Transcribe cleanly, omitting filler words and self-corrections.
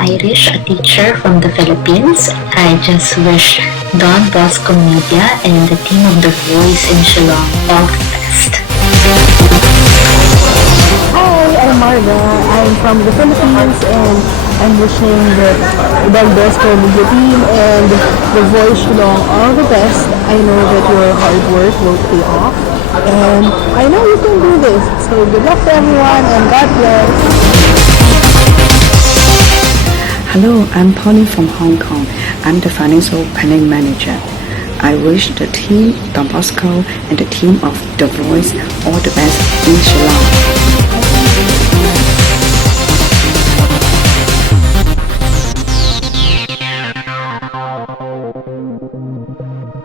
Irish, a teacher from the Philippines. I just wish Don Bosco Media and the team of The Voice in Shillong all the best. Hi, I'm Marga. I'm from the Philippines and I'm wishing the Don Bosco Media team and The Voice Shillong all the best. I know that your hard work will pay off and I know you can do this. So good luck to everyone and God bless. Hello, I'm Polly from Hong Kong. I'm the financial planning manager. I wish the team, Don Bosco, and the team of The Voice all the best in Shillong.